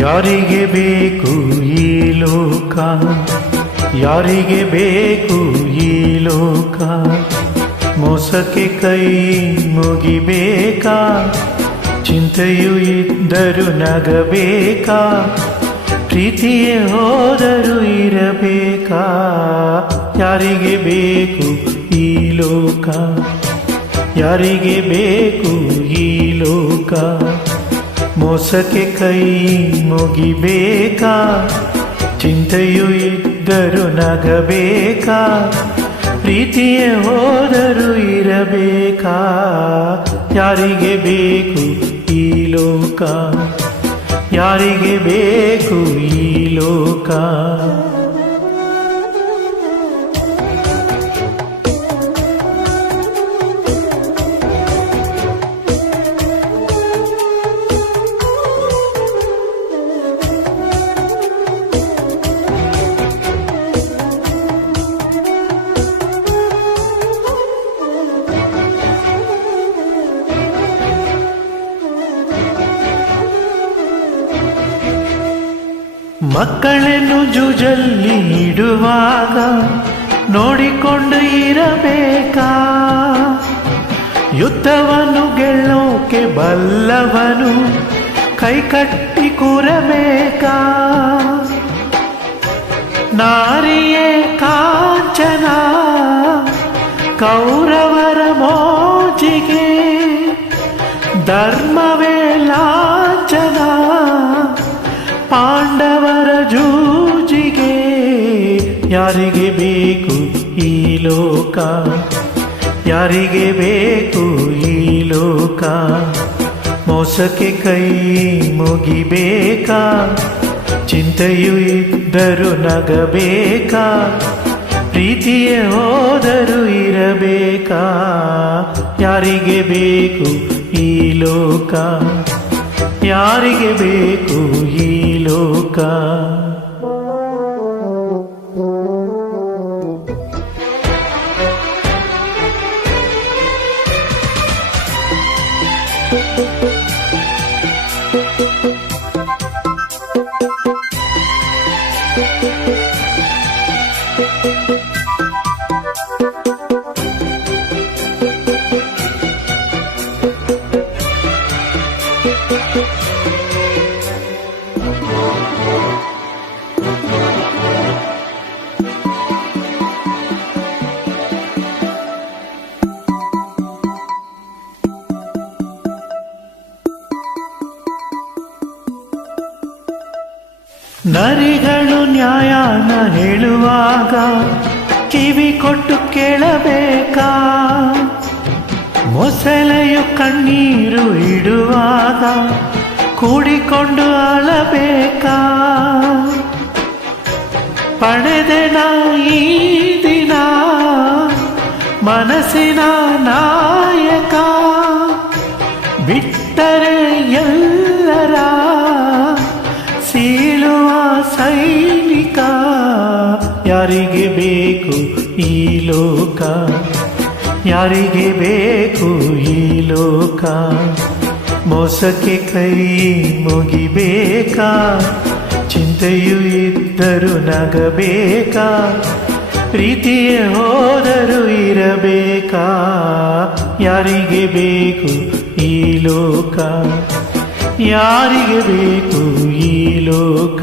ಯಾರಿಗೆ ಬೇಕು ಈ ಲೋಕ, ಯಾರಿಗೆ ಬೇಕು ಈ ಲೋಕ, ಮೋಸಕ್ಕೆ ಕೈ ಮುಗಿಬೇಕಾ, ಚಿಂತೆಯು ಇದ್ದರೂ ನಗಬೇಕಾ, ಪ್ರೀತಿಯೇ ಹೋದರೂ ಇರಬೇಕಾ. ಯಾರಿಗೆ ಬೇಕು ಈ ಲೋಕ, ಯಾರಿಗೆ ಬೇಕು ಈ ಲೋಕ, ಮೋಸಕ್ಕೆ ಕೈ ಮುಗಿಬೇಕಾ, ಚಿಂತೆಯು ಇದ್ದರೂ ನಗಬೇಕಾ, ಪ್ರೀತಿಯೇ ಹೋದರೂ ಇರಬೇಕಾ. ಯಾರಿಗೆ ಬೇಕು ಈ ಲೋಕ, ಯಾರಿಗೆ ಬೇಕು ಈ ಲೋಕ. ಮಕ್ಕಳನ್ನು ಜೂಜಲ್ಲಿ ಇಡುವಾಗ ನೋಡಿಕೊಂಡು ಇರಬೇಕಾ, ಯುದ್ಧವನ್ನು ಗೆಲ್ಲೋಕೆ ಬಲ್ಲವನು ಕೈಕಟ್ಟಿ ಕೂರಬೇಕಾ. ನಾರಿಯೇ ಕಾಂಚನ ಕೌರವರ ಮೋಜಿಗೆ, ಧರ್ಮವೇ ಲಾಂಛನ ಪಾಂಡವರ ಜೂಜಿಗೆ. ಯಾರಿಗೆ ಬೇಕು ಈ ಲೋಕ, ಯಾರಿಗೆ ಬೇಕು ಈ ಲೋಕ, ಮೋಸಕ್ಕೆ ಕೈ ಮುಗಿಬೇಕಾ, ಚಿಂತೆಯು ಇದ್ದರೂ ನಗಬೇಕಾ, ಪ್ರೀತಿಯೇ ಹೋದರೂ ಇರಬೇಕಾ. ಯಾರಿಗೆ ಬೇಕು ಈ ಲೋಕ, ಯಾರಿಗೆ ಬೇಕು ಈ ಲೋಕ. ನರಿಗಳು ನ್ಯಾಯನ ಹೇಳುವಾಗ ಕಿವಿ ಕೊಟ್ಟು ಕೇಳಬೇಕಾ, ಮೊಸಳೆಯು ಕಣ್ಣೀರು ಇಡುವಾಗ ಕೂಡಿಕೊಂಡು ಅಳಬೇಕಾ. ಪಡೆದೆನ ಈ ದಿನ ಮನಸ್ಸಿನ ನಾಯಕ, ಬಿಟ್ಟರೆ ಎಲ್ಲರ ಸೀಳುವ ಸೈನಿಕ. ಯಾರಿಗೆ ಬೇಕು ಈ ಲೋಕ, ಯಾರಿಗೆ ಬೇಕು ಈ ಲೋಕ, ಮೋಸಕ್ಕೆ ಕೈ ಮುಗಿಬೇಕಾ, ಚಿಂತೆಯು ಇದ್ದರೂ ನಗಬೇಕಾ, ಪ್ರೀತಿಯೇ ಹೋದರೂ ಇರಬೇಕಾ. ಯಾರಿಗೆ ಬೇಕು ಈ ಲೋಕ, ಯಾರಿಗೆ ಬೇಕು ಈ ಲೋಕ.